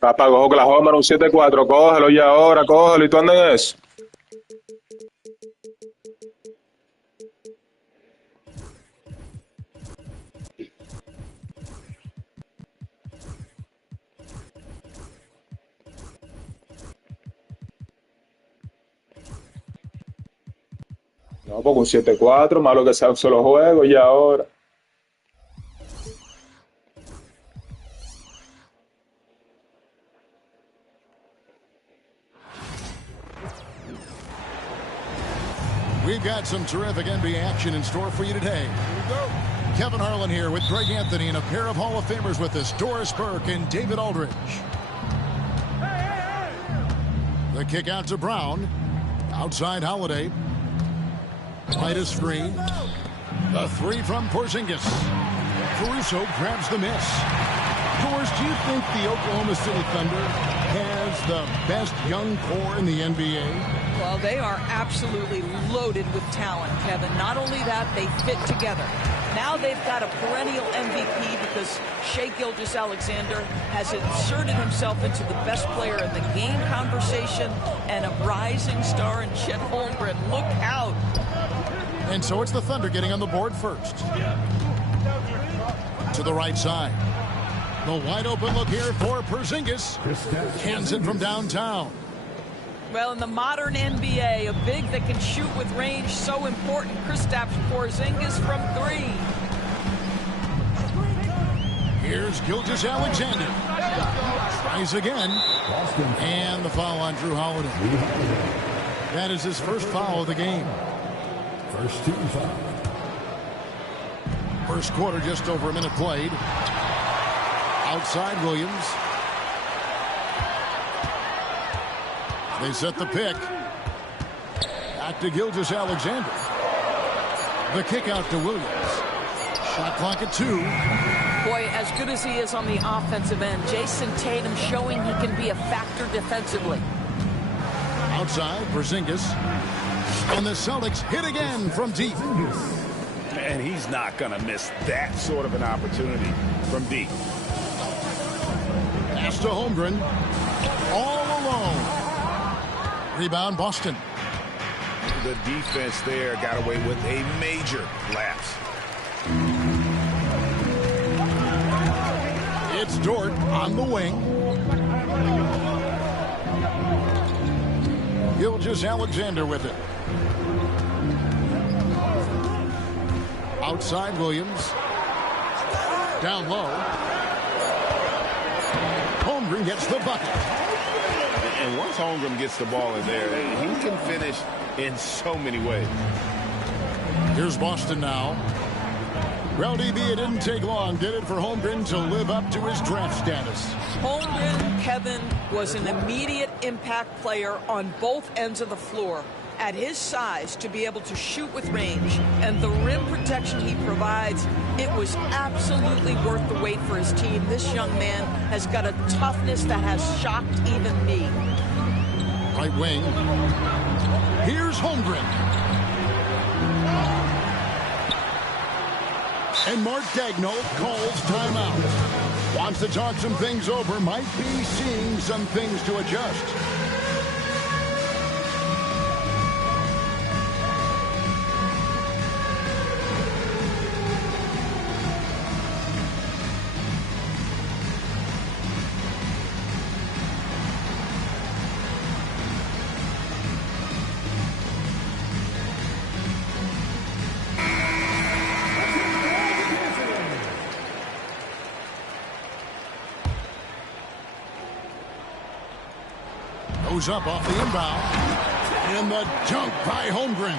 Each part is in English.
Papá, cojo Oklahoma en un 7-4, cógelo ya ahora, cógelo, y tú andas en eso. No, porque un 7-4, malo que sea un solo juego, y ahora. We've got some terrific NBA action in store for you today. Here we go. Kevin Harlan here with Greg Anthony and a pair of Hall of Famers with us, Doris Burke and David Aldridge. The kick out to Brown. Outside Holiday. Right of screen. The three from Porzingis. Caruso grabs the miss. Doris, do you think the Oklahoma City Thunder has the best young core in the NBA? Well, they are absolutely loaded with talent, Kevin. Not only that, they fit together. Now they've got a perennial MVP because Shai Gilgeous-Alexander has inserted himself into the best player in the game conversation and a rising star in Chet Holmgren. Look out. And so it's the Thunder getting on the board first. To the right side. The wide open look here for Porzingis. Cans it from downtown. Well, in the modern NBA, a big that can shoot with range, so important. Kristaps Porzingis from three. Here's Gilgeous-Alexander. Tries again. And the foul on Drew Holiday. That is his first foul of the game. First team foul. First quarter, just over a minute played. Outside Williams. They set the pick. Back to Gilgeous-Alexander. The kick out to Williams. Shot clock at 2. Boy, as good as he is on the offensive end, Jason Tatum showing he can be a factor defensively. Outside, Porzingis. And the Celtics hit again from deep. And he's not going to miss that sort of an opportunity from deep. Pass to Holmgren. All alone. Rebound, Boston. The defense there got away with a major lapse. It's Dort on the wing. Gilgeous-Alexander with it. Outside Williams. Down low. Holmgren gets the bucket. And once Holmgren gets the ball in there, he can finish in so many ways. Here's Boston now. Well, DB, it didn't take long, did it, for Holmgren to live up to his draft status? Holmgren, Kevin, was an immediate impact player on both ends of the floor. At his size, to be able to shoot with range and the rim protection he provides, it was absolutely worth the wait for his team. This young man has got a toughness that has shocked even me. Right wing. Here's Holmgren. And Mark Daigneault calls timeout. Wants to talk some things over. Might be seeing some things to adjust. Goes up off the inbound. And the dunk by Holmgren.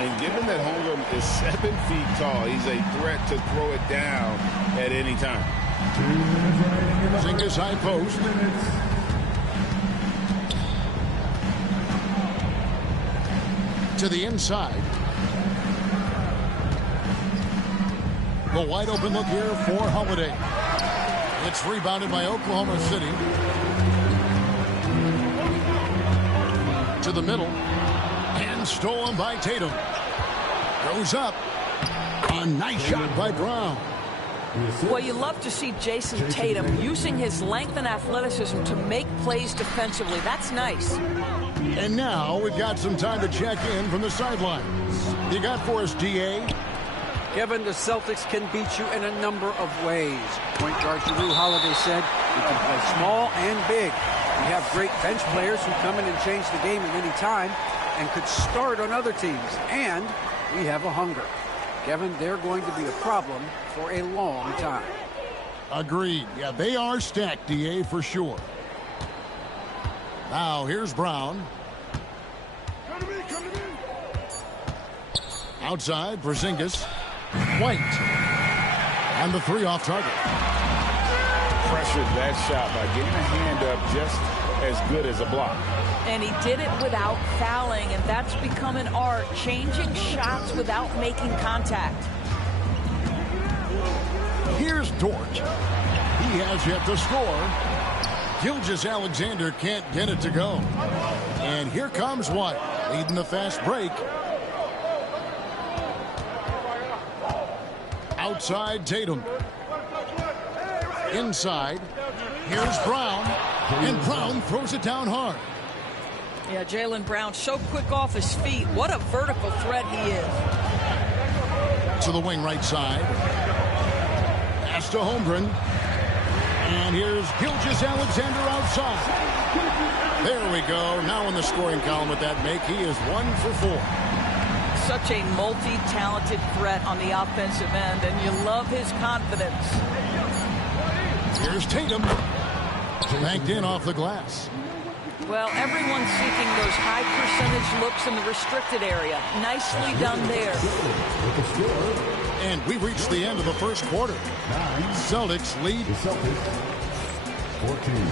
And given that Holmgren is 7 feet tall, he's a threat to throw it down at any time. Porzingis high post. To the inside. The wide open look here for Holiday. It's rebounded by Oklahoma City. To the middle. And stolen by Tatum. Goes up. A nice shot by Brown. Well, you love to see Jason Tatum using his length and athleticism to make plays defensively. That's nice. And now we've got some time to check in from the sidelines. You got for us, DA? Kevin, the Celtics can beat you in a number of ways. Point guard Jrue Holiday said, "We can play small and big. We have great bench players who come in and change the game at any time and could start on other teams. And we have a hunger." Kevin, they're going to be a problem for a long time. Agreed. Yeah, they are stacked, DA, for sure. Now, here's Brown. Outside, Porzingis. White. And the three off target. Pressured that shot by getting a hand up just as good as a block. And he did it without fouling, and that's become an art, changing shots without making contact. Here's Dort. He has yet to score. Gilgeous-Alexander can't get it to go. And here comes White, leading the fast break. Outside, Tatum. Inside, here's Brown. And Brown throws it down hard. Yeah, Jaylen Brown so quick off his feet. What a vertical threat he is. To the wing right side. Pass to Holmgren. And here's Gilgeous-Alexander outside. There we go. Now in the scoring column with that make, he is 1 for 4. Such a multi-talented threat on the offensive end, and you love his confidence. Here's Tatum. Banked in off the glass. Well, everyone's seeking those high percentage looks in the restricted area. Nicely done there. And we reached the end of the first quarter. Celtics lead. 14.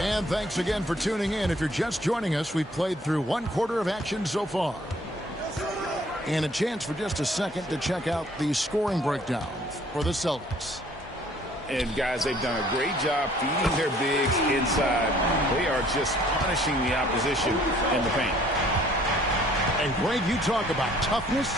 And thanks again for tuning in. If you're just joining us, we've played through 1 quarter of action so far. And a chance for just a second to check out the scoring breakdown for the Celtics. And guys, they've done a great job feeding their bigs inside. They are just punishing the opposition in the paint. And Greg, you talk about toughness,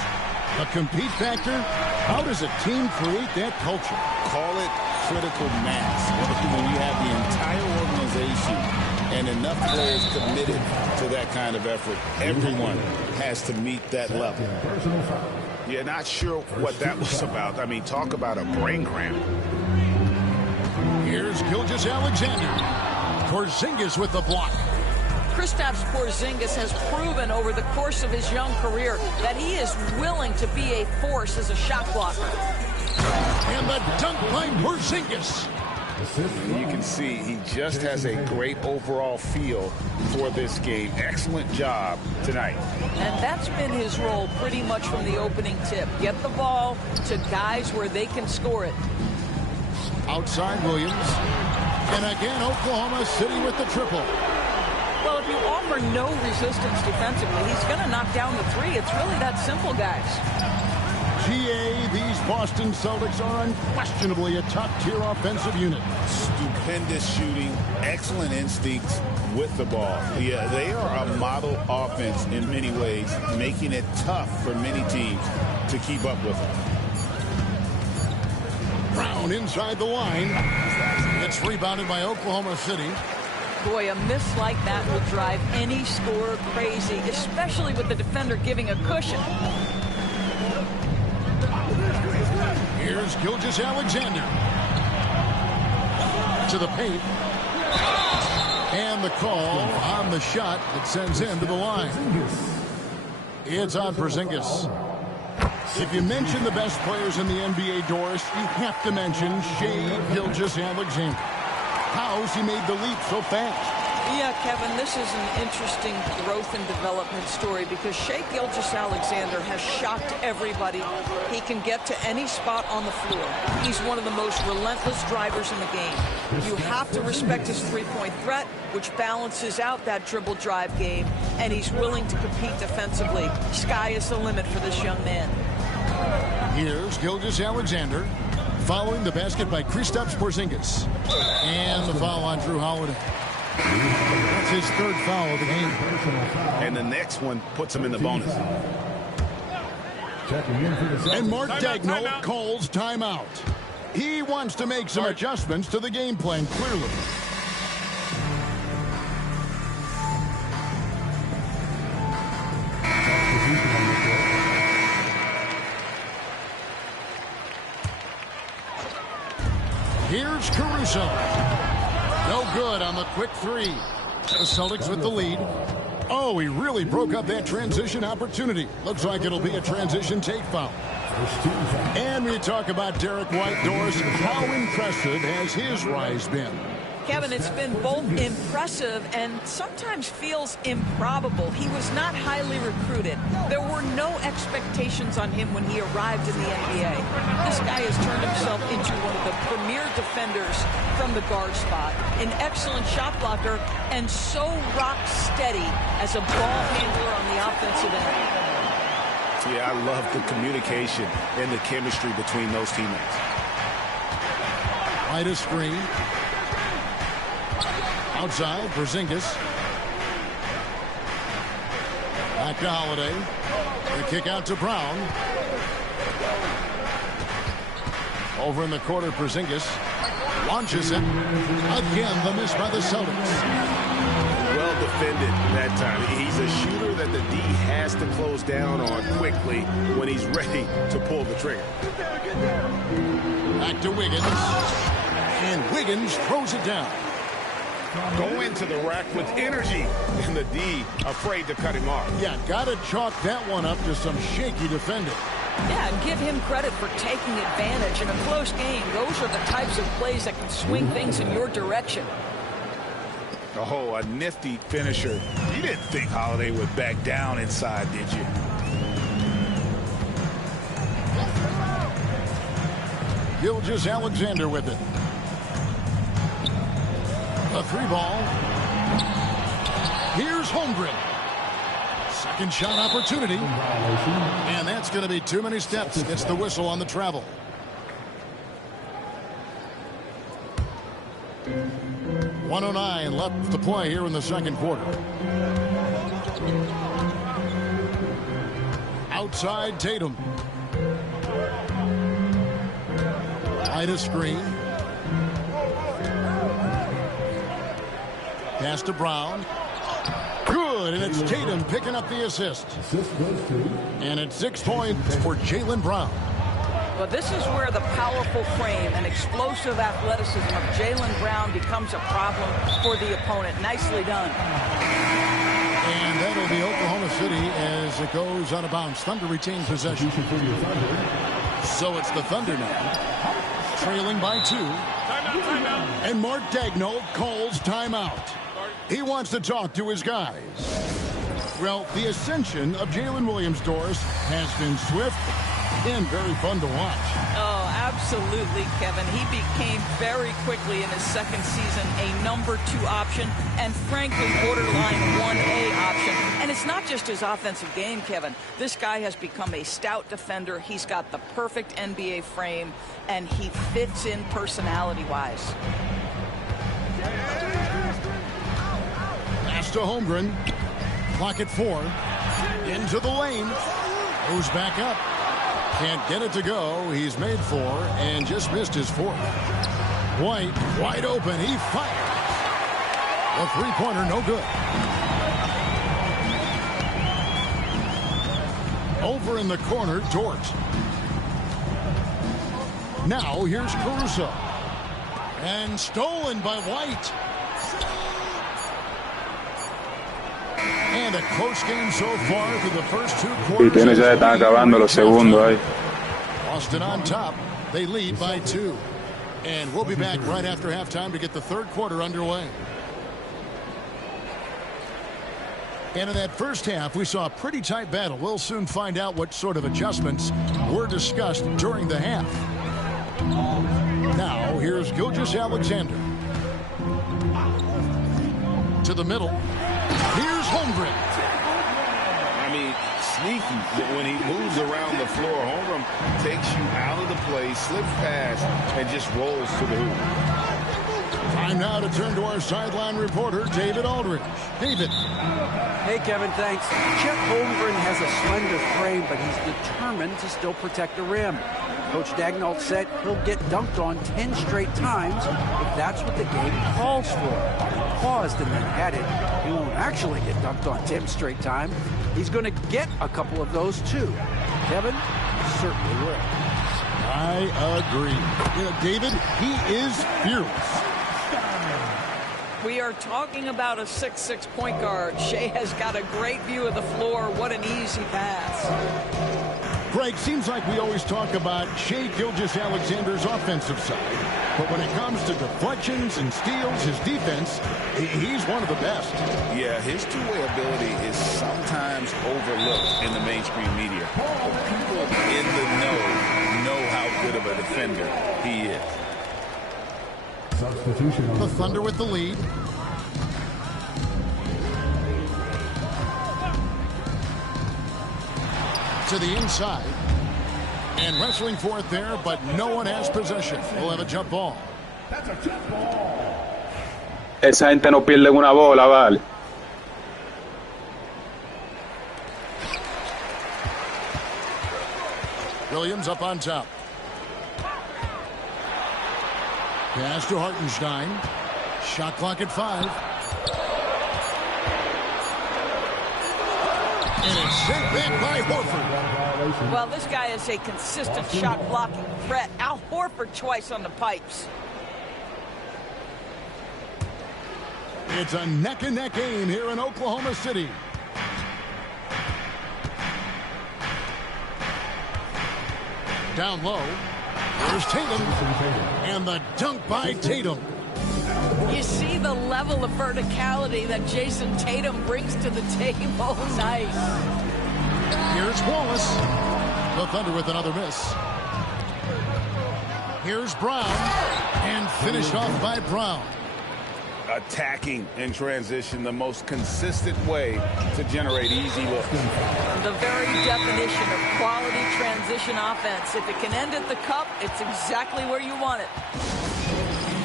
the compete factor. How does a team create that culture? Call it critical mass. When you have the entire organization and enough players committed to that kind of effort, everyone has to meet that level. Yeah, not sure what that was about. I mean, talk about a brain cramp. Here's Gilgeous-Alexander. Porzingis with the block. Kristaps Porzingis has proven over the course of his young career that he is willing to be a force as a shot blocker. And the dunk by Porzingis. You can see he just has a great overall feel for this game. Excellent job tonight. And that's been his role pretty much from the opening tip. Get the ball to guys where they can score it. Outside Williams. And again, Oklahoma City with the triple. Well, if you offer no resistance defensively, he's going to knock down the three. It's really that simple, guys. GA, these Boston Celtics are unquestionably a top-tier offensive unit. Stupendous shooting, excellent instincts with the ball. Yeah, they are a model offense in many ways, making it tough for many teams to keep up with them. Brown inside the line. It's rebounded by Oklahoma City. Boy, a miss like that will drive any scorer crazy, especially with the defender giving a cushion. Here's Gilgeous-Alexander. To the paint. And the call on the shot that sends him to the line. It's on Porzingis. If you mention the best players in the NBA, Doris, you have to mention Shai Gilgeous-Alexander. How's he made the leap so fast? Yeah, Kevin, this is an interesting growth and development story because Shai Gilgeous-Alexander has shocked everybody. He can get to any spot on the floor. He's one of the most relentless drivers in the game. You have to respect his three-point threat, which balances out that dribble drive game, and he's willing to compete defensively. Sky is the limit for this young man. Here's Gilgeous-Alexander. Following the basket by Kristaps Porzingis. And the foul on Jrue Holiday. That's his third foul of the game. And the next one puts him in the bonus. Checking in for the Celtics. And Mark Daigneault calls timeout. He wants to make some adjustments to the game plan, clearly. Here's Caruso. No good on the quick three. The Celtics with the lead. Oh, he really broke up that transition opportunity. Looks like it'll be a transition take foul. And we talk about Derek White, Doris. How impressive has his rise been? Kevin, it's been both impressive and sometimes feels improbable. He was not highly recruited. There were no expectations on him when he arrived in the NBA. This guy has turned himself into one of the premier defenders from the guard spot, an excellent shot blocker, and so rock steady as a ball handler on the offensive end. Yeah, I love the communication and the chemistry between those teammates. Right a screen. Outside, Porzingis. Back to Holiday. The kick out to Brown. Over in the corner, Porzingis launches it. Again, the miss by the Celtics. Well defended that time. He's a shooter that the D has to close down on quickly when he's ready to pull the trigger. Back to Wiggins. And Wiggins throws it down. Go into the rack with energy, and the D afraid to cut him off. Yeah, got to chalk that one up to some shaky defending. Yeah, and give him credit for taking advantage in a close game. Those are the types of plays that can swing things in your direction. Oh, a nifty finisher. You didn't think Holiday would back down inside, did you? Gilgeous-Alexander with it. A three ball. Here's Holmgren. Second shot opportunity. And that's going to be too many steps. Gets the whistle on the travel. .109 left to play here in the second quarter. Outside Tatum. Right a screen. Pass to Brown. Good, and it's Tatum picking up the assist. And it's 6 points for Jaylen Brown. Well, this is where the powerful frame and explosive athleticism of Jaylen Brown becomes a problem for the opponent. Nicely done. And that'll be Oklahoma City as it goes out of bounds. Thunder retain possession. So it's the Thunder now, trailing by 2. And Mark Daigneault calls timeout. He wants to talk to his guys. Well, the ascension of Jalen Williams-Doris has been swift and very fun to watch. Oh, absolutely, Kevin. He became very quickly in his second season a number 2 option and frankly borderline 1A option. And it's not just his offensive game, Kevin. This guy has become a stout defender. He's got the perfect NBA frame and he fits in personality-wise. Pass to Holmgren. Clock at 4. Into the lane. Goes back up. Can't get it to go. He's made 4 and just missed his 4th. White wide open. He fired. The three-pointer no good. Over in the corner, Dort. Now here's Caruso. And stolen by White. And a close game so far through the first 2 quarters. Y tiene ya están acabando los segundos ahí. Boston on top. They lead by 2. And we'll be back right after halftime to get the third quarter underway. And in that first half, we saw a pretty tight battle. We'll soon find out what sort of adjustments were discussed during the half. Now, here's Gilgeous-Alexander. To the middle. Here's Holmgren. I mean, sneaky when he moves around the floor. Holmgren takes you out of the play, slips past, and just rolls to the hoop. Time now to turn to our sideline reporter, David Aldridge. David. Hey, Kevin, thanks. Chet Holmgren has a slender frame game, but he's determined to still protect the rim. Coach Dagnall said he'll get dunked on 10 straight times if that's what the game calls for. He paused and then added, he won't actually get dunked on 10 straight times. He's going to get a couple of those too. Kevin certainly will. I agree. You know, David, he is fearless. We are talking about a 6'6" point guard. Shea has got a great view of the floor. What an easy pass. Greg, seems like we always talk about Shea Gilgeous-Alexander's offensive side. But when it comes to deflections and steals, his defense, he's one of the best. Yeah, his two-way ability is sometimes overlooked in the mainstream media. But people in the know how good of a defender he is. Substitution. The Thunder with the lead. To the inside. And wrestling for it there, but no one has possession. We'll have a jump ball. That's a jump ball. Esa gente no pierde una bola, vale. Williams up on top. Pass to Hartenstein. Shot clock at 5. And it's sent back by Horford. Well, this guy is a consistent shot blocking threat. Al Horford twice on the pipes. It's a neck-and-neck game here in Oklahoma City. Down low. There's Tatum. And the dunk by Tatum. You see the level of verticality that Jason Tatum brings to the table. Nice. Here's Wallace. The Thunder with another miss. Here's Brown. And finished off by Brown. Attacking in transition, the most consistent way to generate easy looks. The very definition of quality transition offense. If it can end at the cup, it's exactly where you want it.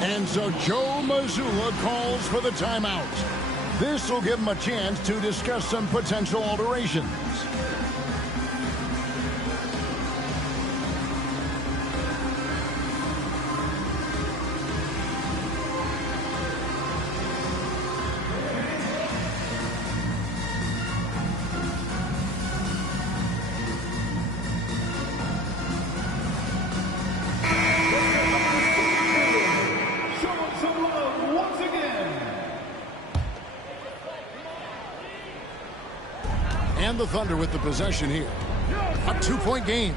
And so Joe Mazzulla calls for the timeout. This will give him a chance to discuss some potential alterations. And the Thunder with the possession here. A 2-point game.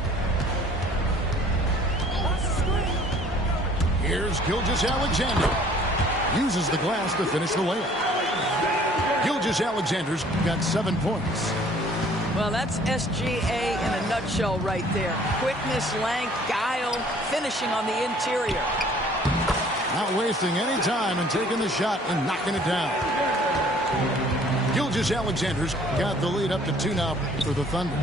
Here's Gilgeous-Alexander. Uses the glass to finish the layup. Gilgeous-Alexander's got 7 points. Well, that's SGA in a nutshell right there. Quickness, length, guile, finishing on the interior. Not wasting any time and taking the shot and knocking it down. Gilgeous-Alexander's got the lead up to 2 now for the Thunder.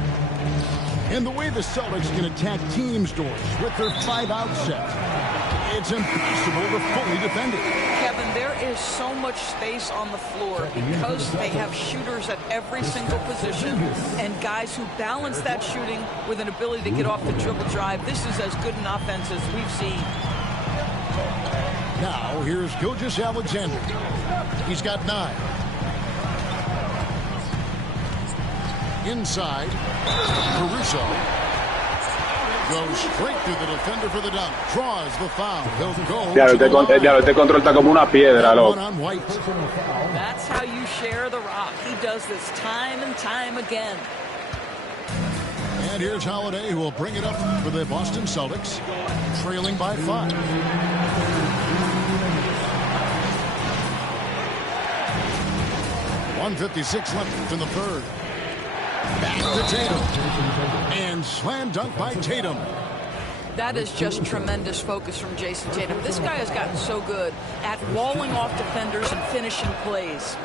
And the way the Celtics can attack teams' doors with their 5-out set, it's impossible to fully defend it. Kevin, there is so much space on the floor because they have shooters at every single position and guys who balance that shooting with an ability to get off the dribble drive. This is as good an offense as we've seen. Now, here's Gilgeous-Alexander. He's got 9. Inside, Caruso goes straight through the defender for the dunk. Draws the foul. He'll go. Este control está como una piedra, loco. On White. That's how you share the rock. He does this time and time again. And here's Holiday, who will bring it up for the Boston Celtics, trailing by 5. .156 left in the third. Back to Tatum. And slam dunk by Tatum. That is just tremendous focus from Jason Tatum. This guy has gotten so good at walling off defenders and finishing plays.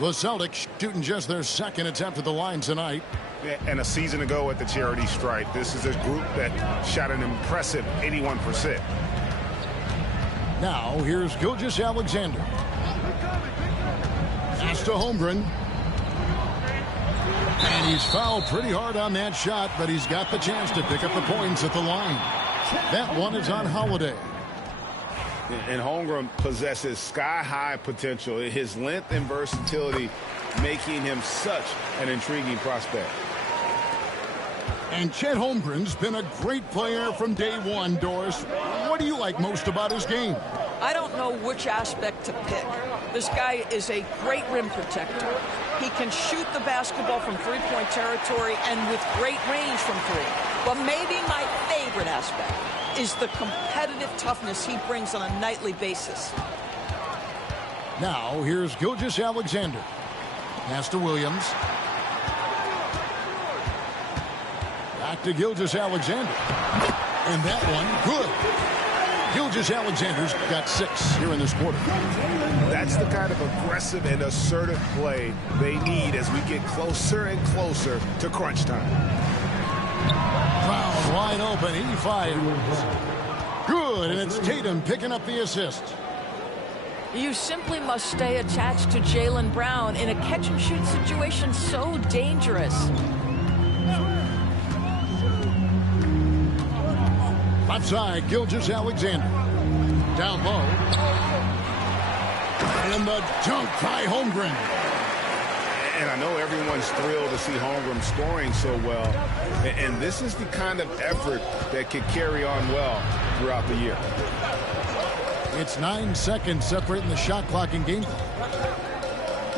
The Celtics shooting just their second attempt at the line tonight. And a season ago at the charity stripe, this is a group that shot an impressive 81%. Now, here's Gilgeous-Alexander. Pass to Holmgren. And he's fouled pretty hard on that shot, but he's got the chance to pick up the points at the line. That one is on Holiday. And Holmgren possesses sky-high potential. His length and versatility making him such an intriguing prospect. And Chet Holmgren's been a great player from day one, Doris. What do you like most about his game? I don't know which aspect to pick. This guy is a great rim protector. He can shoot the basketball from three-point territory and with great range from three. But maybe my favorite aspect is the competitive toughness he brings on a nightly basis. Now, here's Gilgeous-Alexander. Pass to Williams. Back to Gilgeous-Alexander. And that one, good. Gilgeous-Alexander's got 6 here in this quarter. That's the kind of aggressive and assertive play they need as we get closer and closer to crunch time. Brown wide open. He fires. Good, and it's Tatum picking up the assist. You simply must stay attached to Jaylen Brown in a catch-and-shoot situation so dangerous. Left side, Gilgeous-Alexander. Down low. And the dunk by Holmgren. And I know everyone's thrilled to see Holmgren scoring so well. And this is the kind of effort that could carry on well throughout the year. It's 9 seconds separating the shot clock and game clock.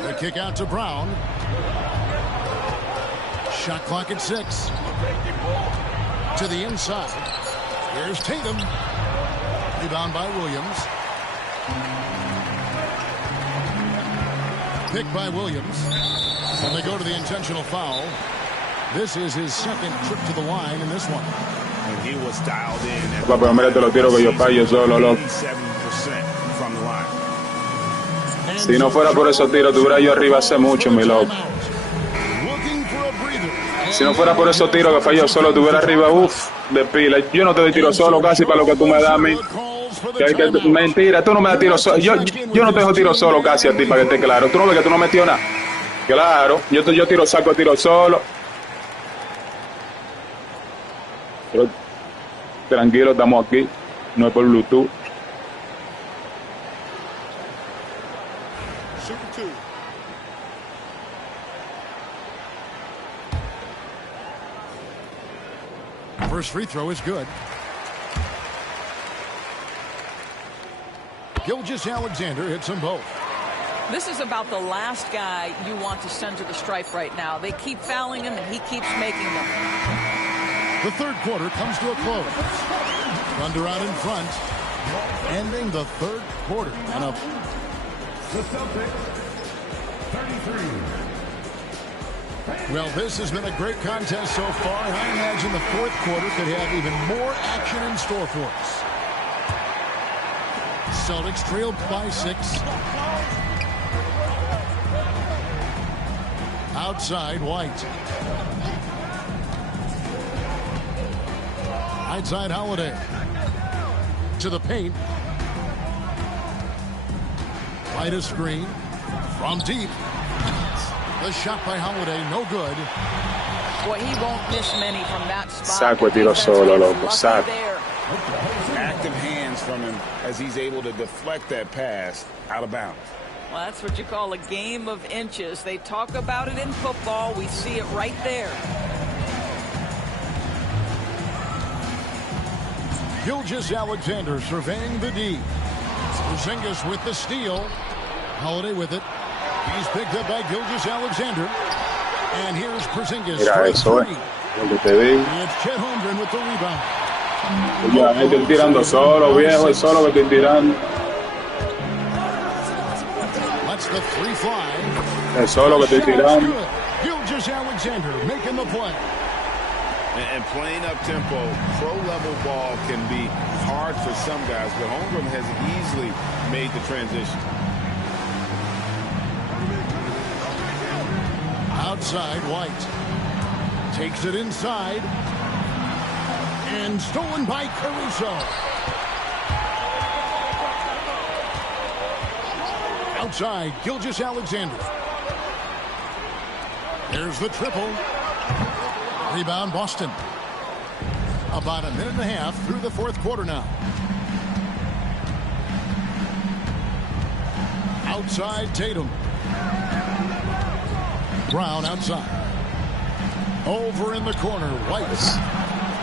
The kick out to Brown. Shot clock at 6. To the inside. Here's Tatum. Rebound by Williams. Pick by Williams. And they go to the intentional foul. This is his second trip to the line in this one. And he was dialed in at 87% from the line. Si no fuera por esos tiros, estuviera yo arriba hace mucho, mi loco. Si no fuera por esos tiros que falló solo, estuviera arriba, de pila. Yo no te doy tiro solo casi para lo que tú me das a mí. Mentira, tú no me das tiro solo. Yo no te dejo tiro solo casi a ti, para que esté claro. Tú no ves que tú no metió nada. Claro, yo saco tiro solo. Pero, tranquilo, estamos aquí. No es por Bluetooth. First free throw is good. Gilgeous-Alexander hits them both. This is about the last guy you want to send to the stripe right now. They keep fouling him, and he keeps making them. The third quarter comes to a close. Thunder out in front, ending the third quarter. And the Celtics, 33. Well, this has been a great contest so far, and I imagine the fourth quarter could have even more action in store for us. Celtics trailed by 6. Outside, White. Outside, Holiday. To the paint. Right a screen. From deep. The shot by Holiday, no good. Boy, he won't miss many from that spot. Saco tiro solo, loco. Saco. Active hands from him as he's able to deflect that pass out of bounds. Well, that's what you call a game of inches. They talk about it in football. We see it right there. Gilgeous-Alexander surveying the D. Porzingis with the steal. Holiday with it. He's picked up by Gilgeous-Alexander. And here's Porzingis. Mira eso, lo que te digo. And it's Chet Holmgren with the rebound. Ya, estoy tirando solo, viejo, es solo que estoy tirando. That's the free fly. Es solo que estoy tirando. Gilgeous-Alexander making the play. And playing up tempo, pro-level ball can be hard for some guys, but Holmgren has easily made the transition. Outside, White. Takes it inside. And stolen by Caruso. Outside, Gilgeous-Alexander. There's the triple. Rebound, Boston. About a minute and a half through the fourth quarter now. Outside, Tatum. Brown outside. Over in the corner, White.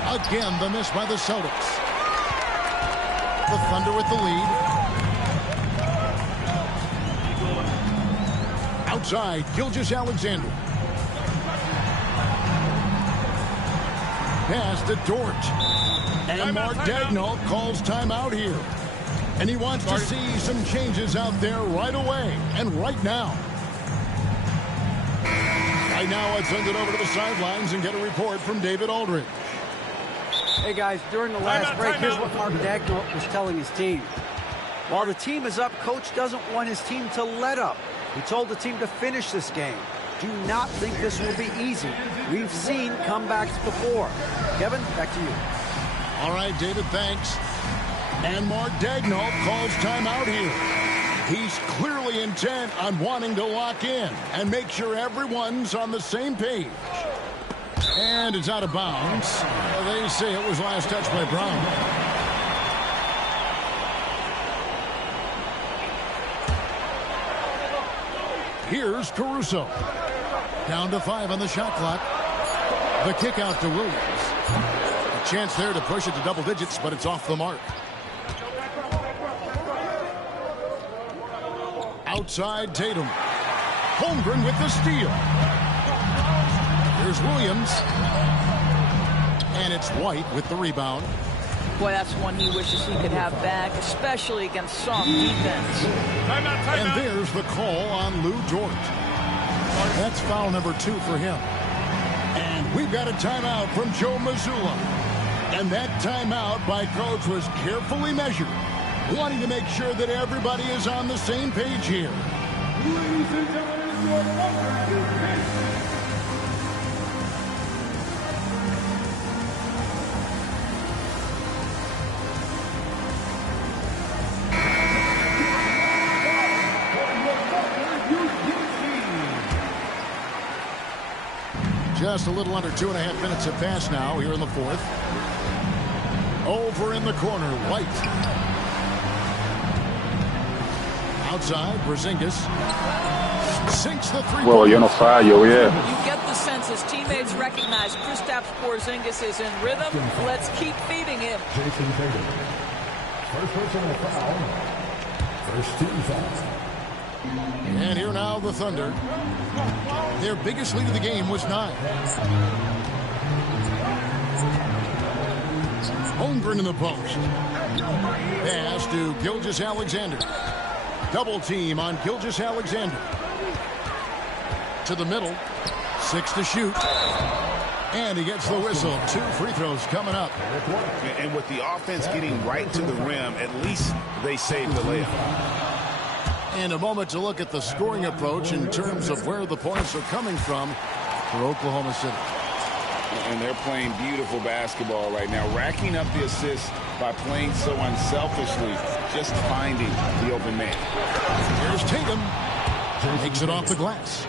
Again, the miss by the Celtics. The Thunder with the lead. Outside, Gilgeous-Alexander. Pass to Dort. And Mark Daigneault calls timeout here. And he wants to see some changes out there right away and right now. Right now, let's send it over to the sidelines and get a report from David Aldridge. Hey, guys, during the last break, here's what Mark Daigneault was telling his team. While the team is up, Coach doesn't want his team to let up. He told the team to finish this game. Do not think this will be easy. We've seen comebacks before. Kevin, back to you. All right, David, thanks. And Mark Daigneault calls timeout here. He's clearly intent on wanting to lock in and make sure everyone's on the same page. And it's out of bounds. They say it was last touch by Brown. Here's Caruso. Down to 5 on the shot clock. The kick out to Williams. A chance there to push it to double digits, but it's off the mark. Outside, Tatum. Holmgren with the steal. Here's Williams. And it's White with the rebound. Boy, that's one he wishes he could have back, especially against soft defense. And there's the call on Lou Dort. That's foul number 2 for him. And we've got a timeout from Joe Mazzulla. And that timeout by Coach was carefully measured, wanting to make sure that everybody is on the same page here. Ladies and gentlemen, your Just a little under 2.5 minutes have passed now here in the fourth. Over in the corner, White. Outside, Porzingis sinks the three. Well, yo no fallo, yeah. You get the sense his teammates recognize Kristaps Porzingis is in rhythm. Let's keep feeding him. Jason Tatum. First personal foul. First team foul. And here now the Thunder. Their biggest lead of the game was 9. Holmgren in the post. Pass to Gilgeous-Alexander. Double team on Gilgeous-Alexander. To the middle. 6 to shoot. And he gets the whistle. 2 free throws coming up. And with the offense getting right to the rim, at least they saved the layup. And a moment to look at the scoring approach in terms of where the points are coming from for Oklahoma City. And they're playing beautiful basketball right now, racking up the assists by playing so unselfishly, just finding the open man. Here's Tatum. Takes it off the glass.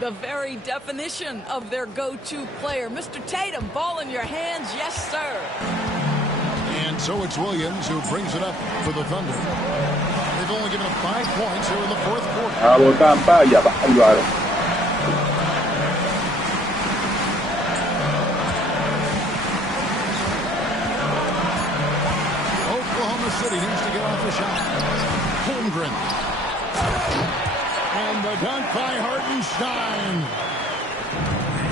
The very definition of their go-to player. Mr. Tatum, ball in your hands, yes, sir. And so it's Williams who brings it up for the Thunder. They've only given up 5 points here in the fourth quarter. Oklahoma City needs to get off the shot. Holmgren. And the dunk by Hartenstein.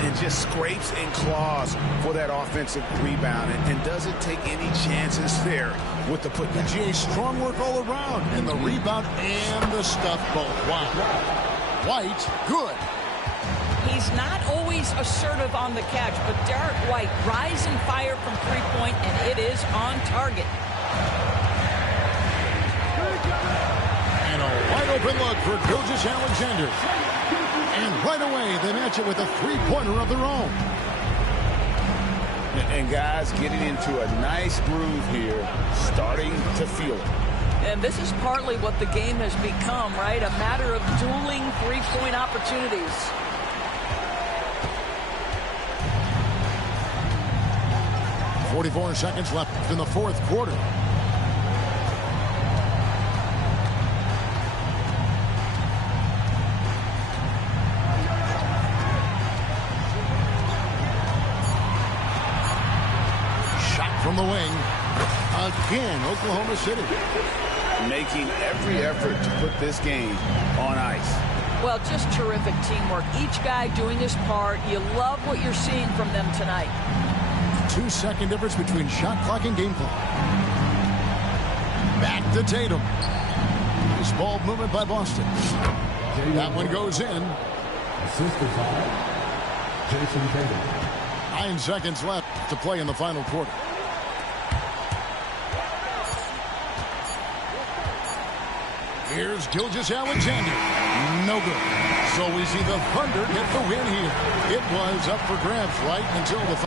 And just scrapes and claws for that offensive rebound. And doesn't take any chances there with the putback. GA, strong work all around. And the rebound and the stuff both. Wow. White, good. He's not always assertive on the catch, but Derek White, rise and fire from three-point, and it is on target. And a wide open look for Gilgeous-Alexander. And right away, they match it with a three-pointer of their own. And guys getting into a nice groove here, starting to feel it. And this is partly what the game has become, right? A matter of dueling three-point opportunities. 44 seconds left in the fourth quarter. Shot from the wing. Again, Oklahoma City. Making every effort to put this game on ice. Well, just terrific teamwork. Each guy doing his part. You love what you're seeing from them tonight. 2-second difference between shot clock and game clock. Back to Tatum. Nice ball movement by Boston. That one goes in. Assisted by Jason Tatum. 9 seconds left to play in the final quarter. Here's Gilgeous-Alexander. No good. So we see the Thunder get the win here. It was up for grabs right until the...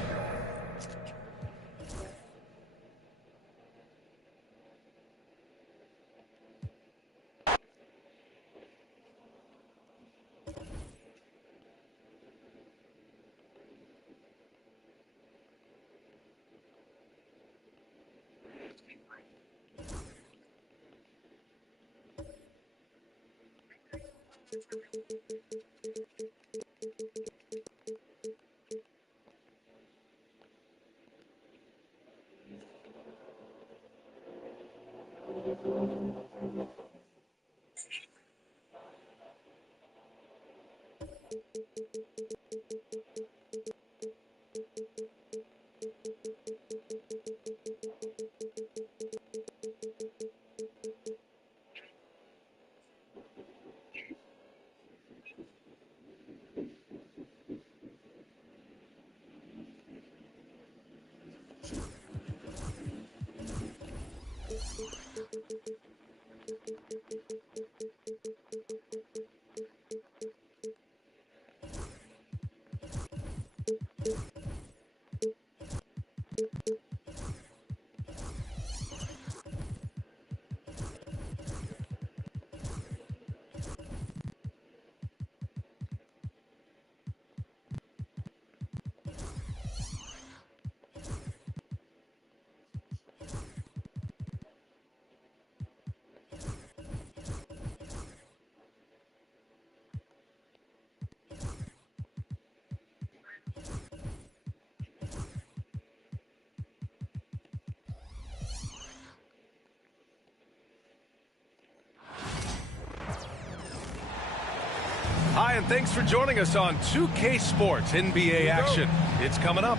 Hi, and thanks for joining us on 2K Sports NBA action. It's coming up.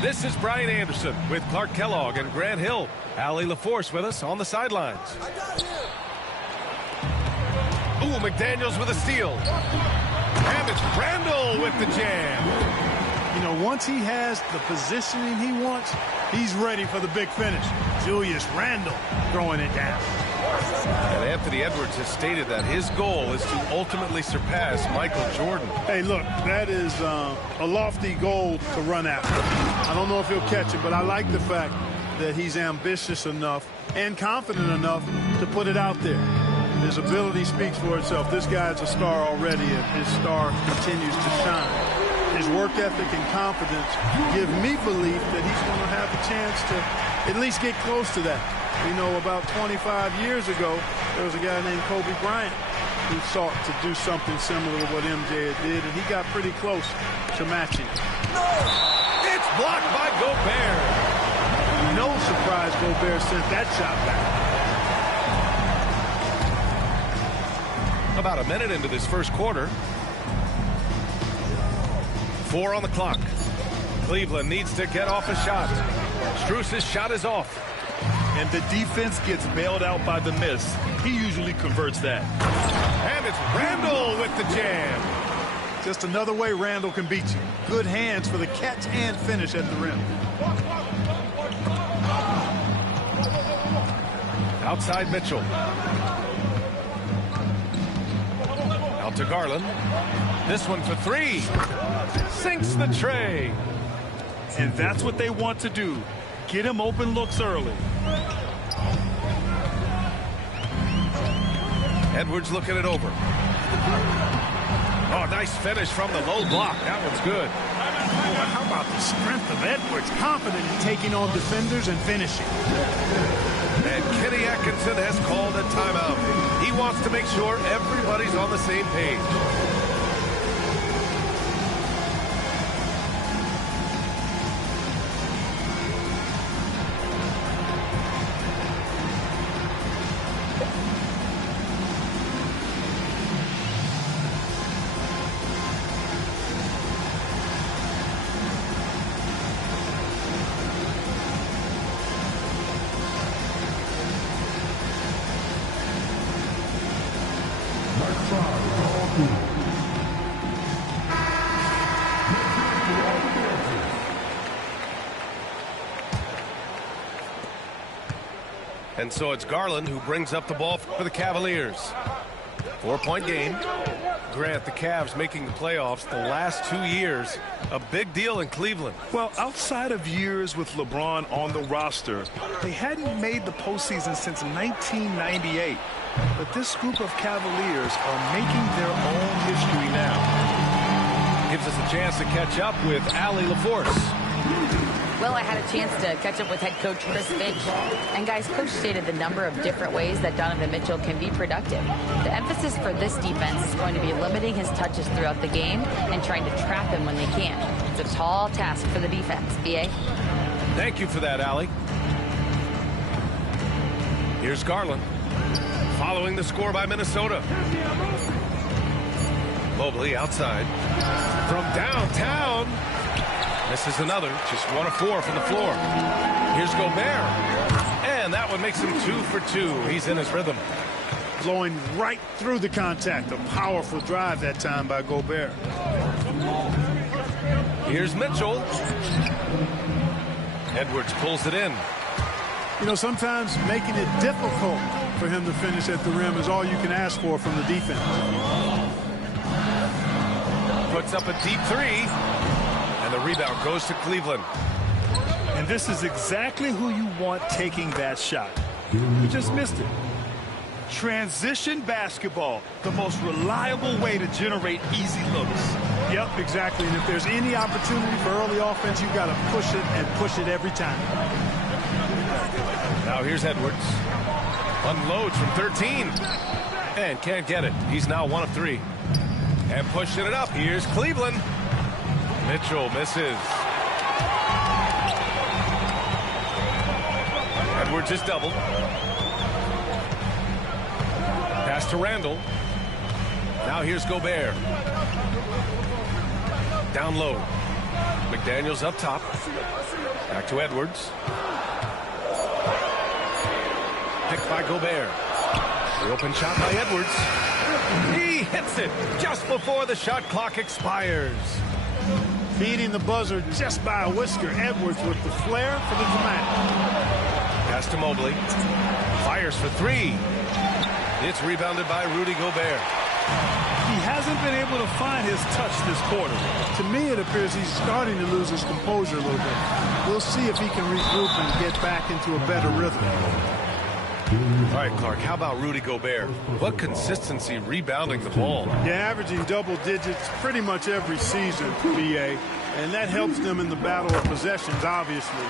This is Brian Anderson with Clark Kellogg and Grant Hill. Allie LaForce with us on the sidelines. Ooh, McDaniels with a steal. And it's Randall with the jam. You know, once he has the positioning he wants, he's ready for the big finish. Julius Randle throwing it down. And Anthony Edwards has stated that his goal is to ultimately surpass Michael Jordan. Hey, look, that is a lofty goal to run after. I don't know if he'll catch it, but I like the fact that he's ambitious enough and confident enough to put it out there. His ability speaks for itself. This guy's a star already, and his star continues to shine. His work ethic and confidence give me belief that he's going to have a chance to at least get close to that. You know, about 25 years ago, there was a guy named Kobe Bryant who sought to do something similar to what MJ did, and he got pretty close to matching. No! It's blocked by Gobert. No surprise Gobert sent that shot back. About a minute into this first quarter. 4 on the clock. Cleveland needs to get off a shot. Strus's shot is off. And the defense gets bailed out by the miss. He usually converts that. And it's Randall with the jam. Just another way Randall can beat you. Good hands for the catch and finish at the rim. Outside Mitchell. Out to Garland. This one for 3. Sinks the tray. And that's what they want to do. Get him open looks early. Edwards looking it over. Oh, nice finish from the low block. That one's good. Boy, how about the strength of Edwards? Edwards confident in taking on defenders and finishing. And Kenny Atkinson has called a timeout. He wants to make sure everybody's on the same page. And so it's Garland who brings up the ball for the Cavaliers. 4-point game. Grant, the Cavs making the playoffs the last 2 years. A big deal in Cleveland. Well, outside of years with LeBron on the roster, they hadn't made the postseason since 1998. But this group of Cavaliers are making their own history now. Gives us a chance to catch up with Allie LaForce. Well, I had a chance to catch up with head coach Chris Finch. And guys, coach stated the number of different ways that Donovan Mitchell can be productive. The emphasis for this defense is going to be limiting his touches throughout the game and trying to trap him when they can. It's a tall task for the defense. B.A. Thank you for that, Allie. Here's Garland. Following the score by Minnesota. Mobley outside. From downtown. Misses another. Just 1 of 4 from the floor. Here's Gobert. And that one makes him 2 for 2. He's in his rhythm. Flowing right through the contact. A powerful drive that time by Gobert. Here's Mitchell. Edwards pulls it in. You know, sometimes making it difficult for him to finish at the rim is all you can ask for from the defense. Puts up a deep 3. And the rebound goes to Cleveland. And this is exactly who you want taking that shot. You just missed it. Transition basketball, the most reliable way to generate easy looks. Yep, exactly. And if there's any opportunity for early offense, you've got to push it and push it every time. Now here's Edwards. Unloads from 13. And can't get it. He's now 1 of 3. And pushing it up. Here's Cleveland. Mitchell misses. Edwards is doubled. Pass to Randall. Now here's Gobert. Down low. McDaniels up top. Back to Edwards. Picked by Gobert. The open shot by Edwards. He hits it just before the shot clock expires. Beating the buzzer just by a whisker. Edwards with the flair for the dramatic. Pass to Mobley. Fires for 3. It's rebounded by Rudy Gobert. He hasn't been able to find his touch this quarter. To me, it appears he's starting to lose his composure a little bit. We'll see if he can regroup and get back into a better rhythm. All right, Clark, how about Rudy Gobert? What consistency rebounding the ball. Yeah, averaging double digits pretty much every season, BA. And that helps them in the battle of possessions, obviously.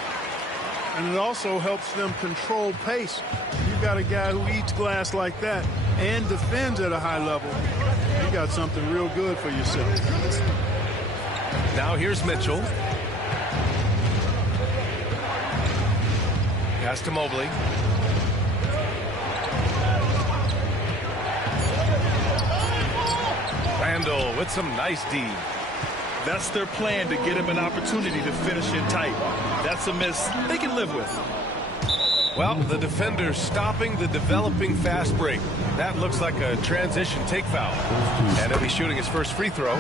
And it also helps them control pace. You've got a guy who eats glass like that and defends at a high level. You got something real good for yourself. Now here's Mitchell. Pass to Mobley. Randall with some nice D. That's their plan, to get him an opportunity to finish in tight. That's a miss they can live with. Well, the defender stopping the developing fast break. That looks like a transition take foul. And he'll be shooting his first free throw.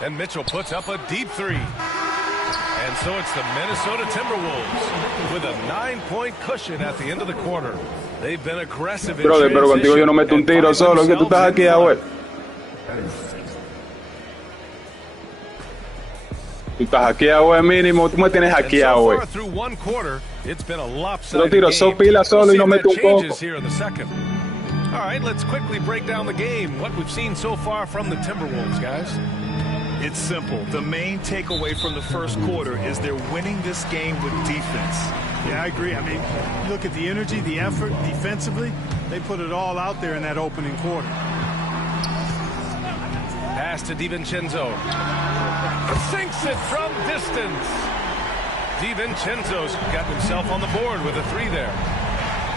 And Mitchell puts up a deep 3. And so it's the Minnesota Timberwolves with a 9-point cushion at the end of the quarter. They've been aggressive in Brother, pero contigo yo no meto un tiro solo, que tú estás aquí, güey. Tú estás hackeado, güey, mínimo. Tú me tienes hackeado, güey. Los tiros son pila solo y no meto un poco. All right, let's quickly break down the game. What we've seen so far from the Timberwolves, guys. It's simple. The main takeaway from the first quarter is they're winning this game with defense. Yeah, I agree. I mean, look at the energy, the effort defensively. They put it all out there in that opening quarter. Pass to DiVincenzo. Sinks it from distance. DiVincenzo's got himself on the board with a 3 there.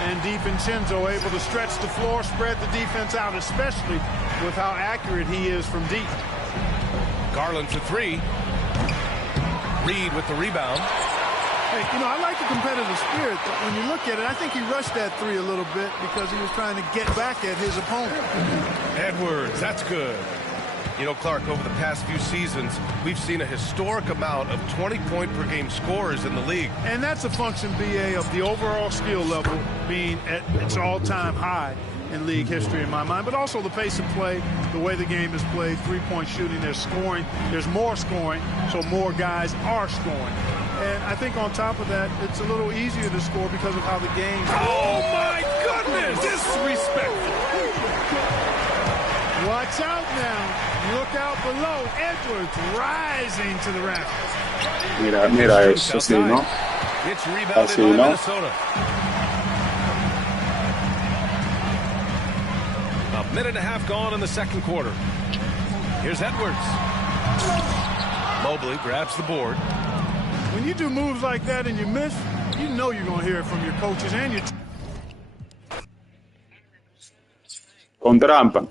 And DiVincenzo able to stretch the floor, spread the defense out, especially with how accurate he is from deep. Garland for 3. Reed with the rebound. Hey, you know, I like the competitive spirit, but when you look at it, I think he rushed that 3 a little bit because he was trying to get back at his opponent. Edwards, that's good. You know, Clark, over the past few seasons, we've seen a historic amount of 20-point-per-game scorers in the league. And that's a function, BA, of the overall skill level being at its all-time high in league history in my mind, but also the pace of play, the way the game is played, three-point shooting, there's scoring, there's more scoring, so more guys are scoring. And I think on top of that, it's a little easier to score because of how the game... Oh, my goodness! Disrespectful. Watch out now. Look out below. Edwards rising to the rafters. Mira eso, sí, ¿no? It's rebounded Así, by ¿no? Minnesota. A minute and a half gone in the second quarter. Here's Edwards. Mobley grabs the board. When you do moves like that and you miss, you know you're going to hear it from your coaches and your... Con trampa.